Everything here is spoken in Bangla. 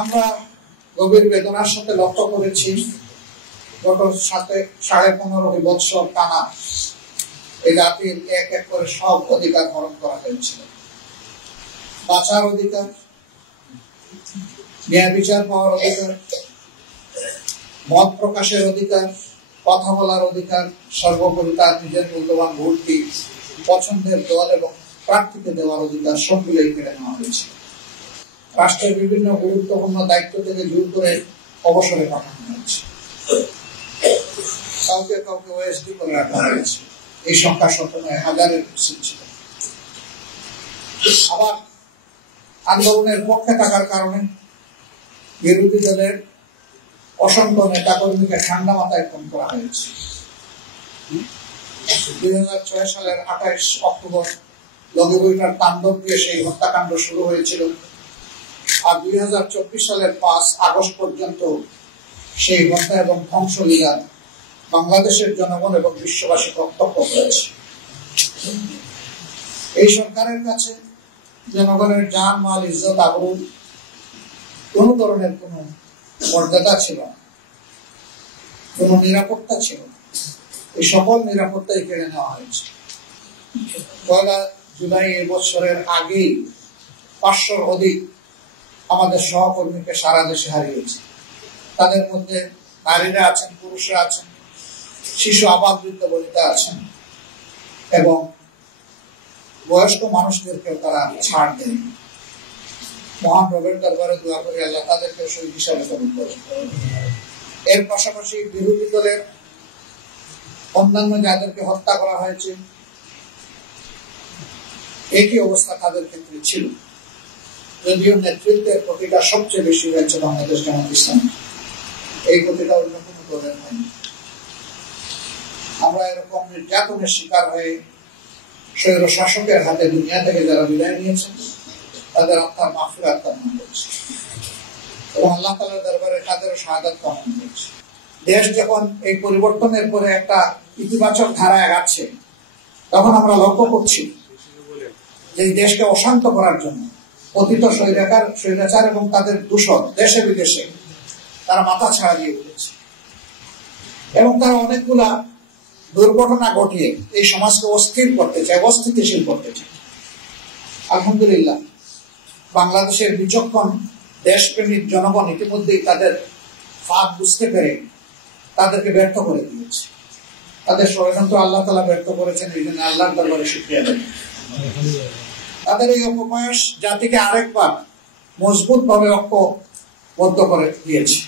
আমরা গভীর বেদনার সাথে লক্ষ্য করেছি গত 15.5 বৎসর টানা এই জাতির এক এক করে সব অধিকার হরণ করা হয়েছিল। বাঁচার অধিকার, ন্যায় বিচার পাওয়ার অধিকার, মত প্রকাশের অধিকার, কথা বলার অধিকার, সর্বোপরি তার নিজের মূল্যবান ভোটটি পছন্দের দল এবং প্রার্থীকে দেওয়ার অধিকার সবগুলোই কেড়ে নেওয়া হয়েছে। রাষ্ট্রের বিভিন্ন গুরুত্বপূর্ণ দায়িত্ব থেকে জোর করে অবসরে পাঠানো হয়েছে, কাউকে কাউকে ওএসডি করে রাখা হয়েছে। এই সংখ্যা 17000-এর বেশি ছিল। আবার আন্দোলনের পক্ষে থাকার কারণে বিরোধী দলের অসংখ্য নেতা কর্মীকে ঠান্ডা মাথায় খুন করা হয়েছে। 2006 সালের 28 অক্টোবর লগিবইটার তাণ্ডব দিয়ে সেই হত্যাকাণ্ড শুরু হয়েছিল, আর 2024 সালের 5 আগস্ট পর্যন্ত সেই হত্যা এবং ধ্বংসলীলা বাংলাদেশের জনগণ এবং বিশ্ববাসী প্রত্যক্ষ করেছে। এই সরকারের কাছে জনগণের জান, মাল, ইজ্জত, আবরু কোন ধরনের কোন মর্যাদা ছিল না, কোন নিরাপত্তা ছিল না। এই সকল নিরাপত্তাই কেড়ে নেওয়া হয়েছে। 1 জুলাই এই বছরের আগেই 500-র অধিক আমাদের সহকর্মীকে সারা দেশে হারিয়েছে। তাদের মধ্যে নারীরা আছেন, পুরুষরা আছেন, শিশু, আবাল, বৃদ্ধ বনিতা আছেন এবং বয়স্ক মানুষদেরকেও তারা ছাড় দেন। মহান রবের দরবারে দোয়া করি আল্লাহ তাদেরকে শহীদ হিসাবে কবুল করেন। এর পাশাপাশি বিরোধী দলের অন্যান্য যাদেরকে হত্যা করা হয়েছে একই অবস্থা তাদের ক্ষেত্রে ছিল, যদিও নেতৃত্বের প্রতিটা সবচেয়ে বেশি হয়েছে বাংলাদেশ জামাত ইসলামী। এই প্রতিটা অন্য কোনো দলের হয়নি। আমরা এরকম নির্যাতনের শিকার হয়ে স্বৈর শাসকের হাতে দুনিয়া থেকে যারা বিদায় নিয়েছেন তাদের আত্মার মাগফিরাত কামনা করছি এবং আল্লাহ তাআলার দরবারে তাদেরও শাহাদাত কামনা করছি। দেশ যখন এই পরিবর্তনের পরে একটা ইতিবাচক ধারায় আগাচ্ছে, তখন আমরা লক্ষ্য করছি যে এই দেশকে অশান্ত করার জন্য পতিত স্বৈরাচার এবং তাদের দূষণ দেশে বিদেশে তারা মাথা ছাড়া দিয়ে উঠেছে এবং তারা অনেকগুলা দুর্ঘটনা ঘটিয়ে এই সমাজকে অস্থির করতে চায়, অস্থিতিশীল করতে চায়। আলহামদুলিল্লাহ, বাংলাদেশের বিচক্ষণ দেশপ্রেমিক জনগণ ইতিমধ্যেই তাদের ফাঁদ বুঝতে পেরে তাদেরকে ব্যর্থ করে দিয়েছে। তাদের ষড়যন্ত্র আল্লাহ তাআলা ব্যর্থ করেছেন, এই জন্য আল্লাহর দরবারে শুকরিয়া দেন। তাদের এই অপপ্রয়াস জাতিকে আরেকবার মজবুত ভাবে ঐক্যবদ্ধ করে দিয়েছে।